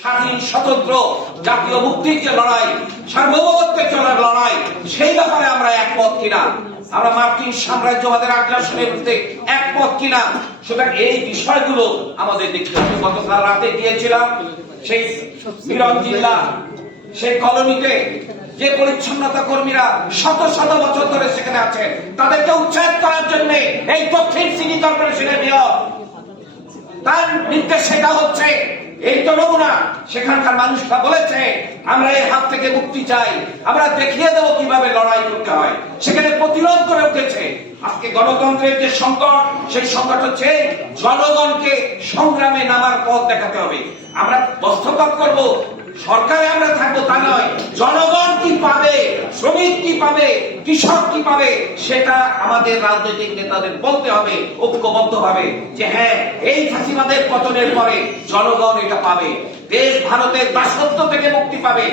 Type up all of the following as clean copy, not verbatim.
স্বাধীন স্বতন্ত্র জাতীয় মুক্তির যে লড়াই, সার্বভৌমত্বে চলার লড়াই, সেই ব্যাপারে আমরা একমত কিনা, আমরা মার্কিন সাম্রাজ্যবাদের আগ্রাসনের বিরুদ্ধে একমত কিনা, সুতরাং এই বিষয়গুলো আমাদের দেখতে হবে। গতকাল রাতে গিয়েছিলাম সেই মিরন জিল্লা, সেই কলোনিতে যে পরিচ্ছন্নতা কর্মীরা শত শত বছর ধরে সেখানে আছে, তাদেরকে উচ্ছেদ করার জন্য এই দক্ষিণ সিটি কর্পোরেশনের মেয়র, তার নির্দেশ সেটা হচ্ছে। এই তো নমুনা। সেখানকার মানুষরা বলেছে আমরা এই হাত থেকে মুক্তি চাই, আমরা দেখিয়ে দেবো কিভাবে লড়াই করতে হয়। সেখানে প্রতিরোধ করে উঠেছে। আজকে গণতন্ত্রের যে সংকট, সেই সংকট হচ্ছে জনগণকে সংগ্রামে নামার পথ দেখাতে হবে। আমরা দস্তখত করব, সরকারে আমরা থাকবো তা নয়। জনগণ কি পাবে, শ্রমিক কি পাবে, কৃষক কি পাবে, সেটা আমাদের রাজনৈতিক নেতাদের বলতে হবে ঐক্যবদ্ধ ভাবে যে হ্যাঁ, এই ফাঁসিবাদের পতনের পরে জনগণ এটা পাবে। দেশ ভারতের দাসত্ব থেকে মুক্তি পাবে।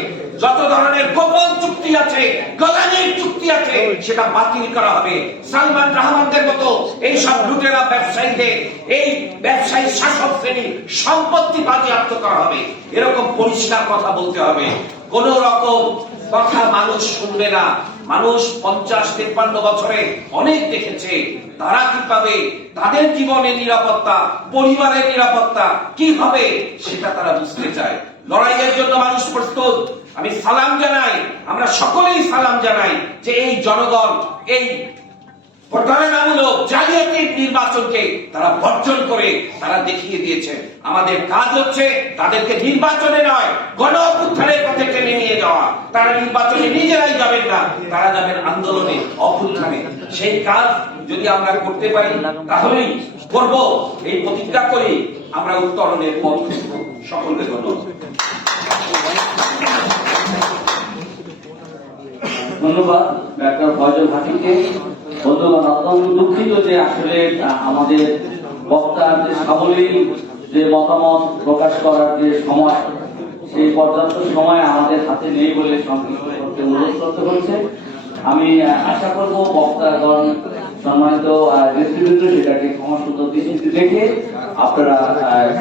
যত ধরনের গোপন চুক্তি আছে, গোলামির চুক্তি আছে, সেটা বাতিল করা হবে। সালমান রহমানদের মতো এই সব লুটেরা ব্যবসায়ীদের, এই ব্যবসায়ী শাসক শ্রেণীর সম্পত্তি বাজেয়াপ্ত করা হবে। এরকম পরিষ্কার কথা বলতে হবে। কোন রকম কথা মানুষ শুনবে না। মানুষ 50-53 বছরে অনেক দেখেছে। তারা কি পাবে, তাদের জীবনের নিরাপত্তা, পরিবারের নিরাপত্তা কি হবে, সেটা তারা বুঝতে চায়। লড়াইয়ের জন্য মানুষ প্রস্তুত। আমি সালাম জানাই, আমরা সকলেই সালাম জানাই যে এই জনগণ এই প্রতারণামূলক জালিয়াতির নির্বাচনকে তারা বর্জন করে তারা দেখিয়ে দিয়েছে। আমাদের কাজ হচ্ছে তাদেরকে নির্বাচনে নয়, গণ অভ্যুত্থানের পথে টেনে নিয়ে যাওয়া। তারা নির্বাচনে নিজেরাই যাবেন না, তারা যাবেন আন্দোলনে, অভ্যুত্থানে। সেই কাজ যদি আমরা করতে পারি তাহলেই করব। এই প্রতিজ্ঞা করি আমরা উত্তরণের পথ খুঁজব। সকলকে ধন্যবাদ। ধন্যবাদ ডাক্তার ফয়জল হাকিমকে। বন্ধুগণ, অত্যন্ত দুঃখিত যে আসলে আমাদের বক্তার যে সাবলীল যে মতামত প্রকাশ করার যে সময়, সেই পর্যাপ্ত সময় আমাদের হাতে নেই বলে সংক্ষিপ্ত করতে অনুরোধ করতে হচ্ছে। আমি আশা করব বক্তাগণ, সম্মানিত নেতৃবৃন্দ, সেটাকে ক্ষমাসুন্দর দৃষ্টিতে দেখে আপনারা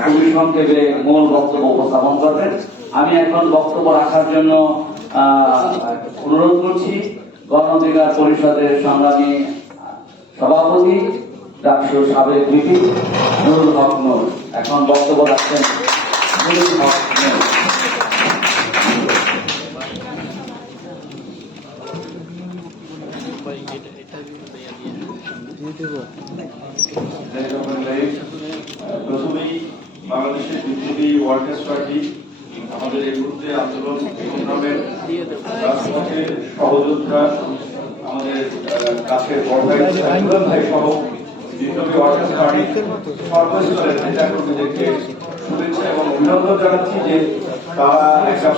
খুবই সংক্ষেপে মূল বক্তব্য উপস্থাপন করবেন। আমি এখন বক্তব্য রাখার জন্য অনুরোধ করছি গণ অধিকার পরিষদের সংগ্রামী সভাপতি ডাকসুর সাবেক ভিপি নুরুল হক নূর। এখন বক্তব্য রাখছেন নুরুল হক নূর। প্রথমেই বাংলাদেশের বিপ্লবী ওয়ার্কার্স পার্টি আমাদের এই মুহূর্তে আন্দোলন সংগ্রামের রাজপথের সহযোদ্ধা, আমাদের কাছের বড় ভাই ভাই সহ বিপ্লবী ওয়ার্কার্স পার্টির সর্বস্তরের নেতাকর্মীদেরকে শুভেচ্ছা এবং অভিনন্দন জানাচ্ছি যে তারা একটা